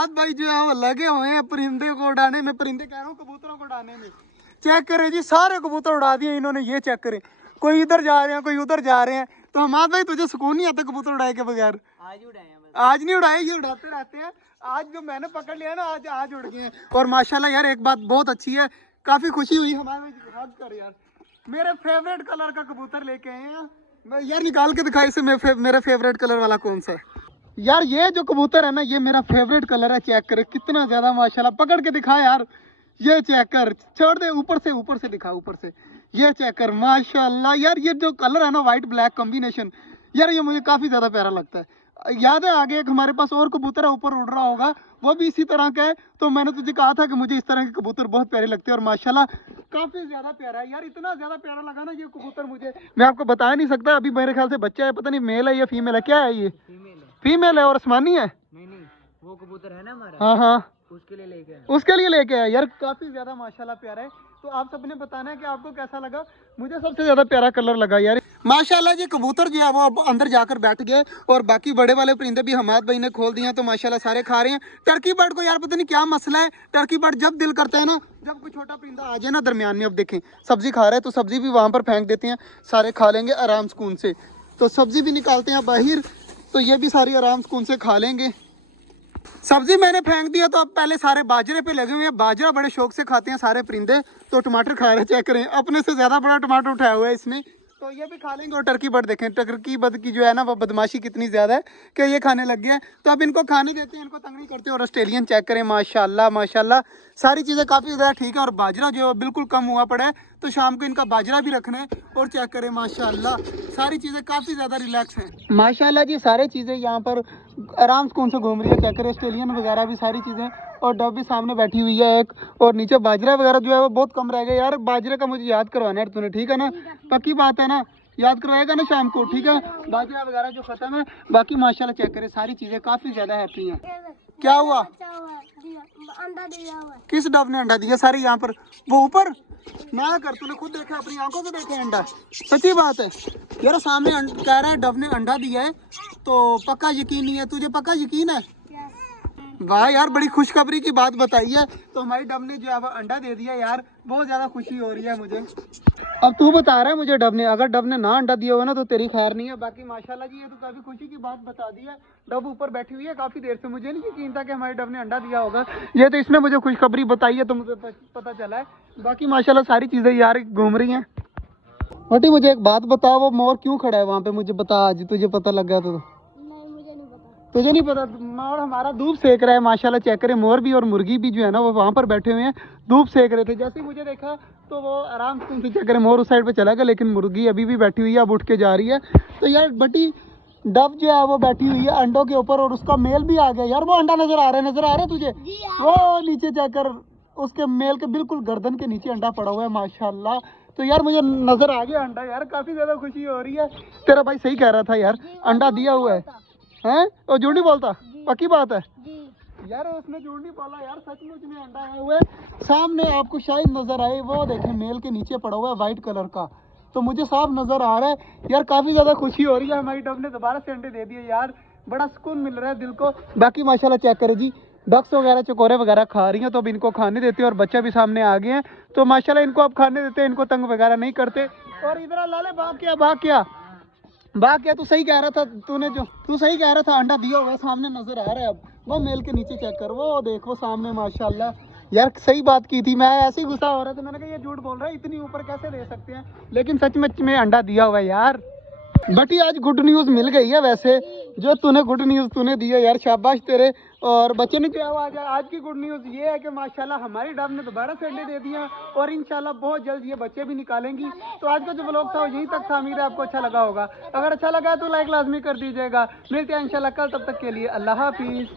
हमाद भाई जो है वो लगे हुए हैं परिंदे को उड़ाने में, परिंदे कह रहा हूँ कबूतरों को उड़ाने में। चेक करें जी, सारे कबूतर उड़ा दिए इन्होंने, ये चेक करें, कोई इधर जा रहे हैं कोई उधर जा रहे हैं। तो हमाद भाई तुझे सुकून नहीं आता कबूतर उड़ाए के बगैर? आज उड़ाए हैं, आज नहीं उड़ाए, ये उड़ाते रहते हैं। आज जो मैंने पकड़ लिया ना, आज उड़ गए हैं। और माशाल्लाह यार एक बात बहुत अच्छी है, काफी खुशी हुई हमारे। हद कर यार, मेरे फेवरेट कलर का कबूतर लेके आए हैं। मैं यार निकाल के दिखाई से मेरा फेवरेट कलर वाला कौन सा है यार? ये जो कबूतर है ना, ये मेरा फेवरेट कलर है। चेक करे कितना ज्यादा माशाल्लाह, पकड़ के दिखा यार, ये चेक कर, छोड़ दे, ऊपर से दिखा, ऊपर से ये चेक कर माशाल्लाह। यार ये जो कलर है ना, व्हाइट ब्लैक कॉम्बिनेशन, यार ये मुझे काफी ज्यादा प्यारा लगता है। याद है आगे एक हमारे पास और कबूतर है, ऊपर उड़ रहा होगा, वो भी इसी तरह का है। तो मैंने तुझे कहा था कि मुझे इस तरह के कबूतर बहुत प्यारे लगते हैं, और माशाल्लाह काफी ज्यादा प्यारा है यार। इतना ज्यादा प्यारा लगा ना ये कबूतर मुझे, मैं आपको बता नहीं सकता। अभी मेरे ख्याल से बच्चा है, पता नहीं मेल है या फीमेल है, क्या है ये? फीमेल है और आसमानी है। नहीं, वो कबूतर है ना हमारा। हाँ, उसके लिए लेके आया यार, काफी ज्यादा माशाल्लाह प्यारा है। तो आप सबने बताना है कि आपको कैसा लगा। मुझे सबसे ज्यादा प्यारा कलर लगा यार माशाल्लाह। जी कबूतर जो है वो अब अंदर जाकर बैठ गए, और बाकी बड़े वाले परिंदे भी हमाद भाई ने खोल दिए हैं, तो माशाल्लाह सारे खा रहे हैं। टर्की बर्ड को यार पता नहीं क्या मसला है, टर्की बर्ड जब दिल करता है ना, जब कोई छोटा परिंदा आ जाए ना दरमियान में, अब देखें सब्जी खा रहा है तो सब्जी भी वहां पर फेंक देते हैं, सारे खा लेंगे आराम सुकून से। तो सब्जी भी निकालते हैं बाहर, तो ये भी सारी आराम सुकून से खा लेंगे। सब्जी मैंने फेंक दिया, तो अब पहले सारे बाजरे पे लगे हुए हैं। बाजरा बड़े शौक से खाते हैं सारे परिंदे, तो टमाटर खा रहे, चेक करें, अपने से ज्यादा बड़ा टमाटर उठाया हुआ है इसने, तो ये भी खा लेंगे। और टर्की बर्ड देखें, टर्की बर्ड की जो है ना वो बदमाशी कितनी ज्यादा है कि ये खाने लग गया है। तो अब इनको खाने देते हैं, इनको तंग नहीं करते। और ऑस्ट्रेलियन चेक करें माशाल्लाह माशाल्लाह, सारी चीज़ें काफ़ी ज़्यादा ठीक है। और बाजरा जो बिल्कुल कम हुआ पड़ा है, तो शाम को इनका बाजरा भी रखना है। और चेक करें माशाल्लाह, सारी चीज़ें काफ़ी ज़्यादा रिलैक्स हैं माशाल्लाह जी। सारी चीज़ें यहाँ पर आराम से कौन से घूम रही है, चेक करें, ऑस्ट्रेलियन वगैरह भी सारी चीज़ें। और डब भी सामने बैठी हुई है एक, और नीचे बाजरा वगैरह जो है वो बहुत कम रह गया यार। बाजरे का मुझे याद करवाना है तूने, ठीक है ना? पक्की बात है ना, याद करवाएगा ना शाम को, ठीक है? बाजरा वगैरह जो खत्म है, बाकी माशाल्लाह चेक करें सारी चीज़ें काफ़ी ज़्यादा हैप्पी हैं। क्या हुआ? अंडा दिया हुआ है। किस डब ने अंडा दिया? सारे यहाँ पर, वो ऊपर ना कर, तूने खुद देखा, अपनी आंखों से देखा अंडा? सच्ची बात है यार, सामने कह रहा है डब ने अंडा दिया है, तो पक्का यकीन नहीं है तुझे? पक्का यकीन है? वाह यार, बड़ी खुशखबरी की बात बताई है। तो हमारी डब ने जो है वो अंडा दे दिया यार, बहुत ज्यादा खुशी हो रही है मुझे। अब तू बता रहा है मुझे डब ने, अगर डब ने ना अंडा दिया हो ना तो तेरी खैर नहीं है। बाकी माशाल्लाह जी ये तो काफी खुशी की बात बता दी है। डब ऊपर बैठी हुई है काफी देर से, मुझे नहीं यकीन था कि हमारी डब ने अंडा दिया होगा। ये तो इसने मुझे खुशखबरी बताई है, तो मुझे पता चला है। बाकी माशाल्लाह सारी चीजें यार घूम रही हैं। बटी मुझे एक बात बता, वो मोर क्यों खड़ा है वहाँ पे? मुझे बता, आज तुझे पता लग गया तो? तुझे नहीं पता? मोर हमारा धूप सेक रहा है माशाल्लाह, चेक करें, मोर भी और मुर्गी भी जो है ना वो वहाँ पर बैठे हुए हैं, धूप सेक रहे थे। जैसे ही मुझे देखा तो वो आराम से चेक करें, मोर उस साइड पे चला गया, लेकिन मुर्गी अभी भी बैठी हुई है, अब उठ के जा रही है। तो यार बटी डब जो है वो बैठी हुई है अंडों के ऊपर, और उसका मेल भी आ गया यार। वो अंडा नजर आ रहा है तुझे? वो नीचे चेक कर, उसके मेल के बिल्कुल गर्दन के नीचे अंडा पड़ा हुआ है माशाल्लाह। तो यार मुझे नजर आ गया अंडा यार, काफी ज्यादा खुशी हो रही है। तेरा भाई सही कह रहा था यार, अंडा दिया हुआ है। हैं? और झूठ नहीं बोलता? पक्की बात है यार, उसने झूठ नहीं बोला यार, सचमुच में अंडा आया हुआ है। सामने आपको शायद नजर आए, वो देखें मेल के नीचे पड़ा हुआ है व्हाइट कलर का, तो मुझे साफ नजर आ रहा है यार। काफी ज्यादा खुशी हो रही है, हमारी डब ने दोबारा से अंडे दे दिए यार, बड़ा सुकून मिल रहा है दिल को। बाकी माशाल्लाह चेक करें जी, डक्स वगैरह चकोरे वगैरह खा रही हैं, तो अब इनको खाने देते हैं। और बच्चा भी सामने आ गए हैं, तो माशाल्लाह इनको अब खाने देते हैं, इनको तंग वगैरह नहीं करते। और इधर लाले भाग क्या तू सही कह रहा था, तू सही कह रहा था, अंडा दिया हुआ सामने नजर आ रहा है। अब वो मेल के नीचे चेक कर, वो देखो सामने माशाल्लाह यार, सही बात की थी। मैं ऐसे ही गुस्सा हो रहा था, मैंने कहा ये झूठ बोल रहा है, इतनी ऊपर कैसे दे सकते हैं, लेकिन सच में अंडा दिया हुआ है यार। बटी आज गुड न्यूज़ मिल गई है वैसे, जो तूने गुड न्यूज़ तूने दी है यार, शाबाश तेरे। और बच्चे ने जो है आज की गुड न्यूज़ ये है कि माशाल्लाह हमारी डब ने दोबारा से अंडे दे दिए, और इंशाल्लाह बहुत जल्द ये बच्चे भी निकालेंगी। तो आज का जो व्लॉग था वो यहीं तक था, उम्मीद है आपको अच्छा लगा होगा। अगर अच्छा लगा तो लाइक लाजमी कर दीजिएगा। मिलते हैं इंशाल्लाह कल, तब तक के लिए अल्लाह हाफिज़।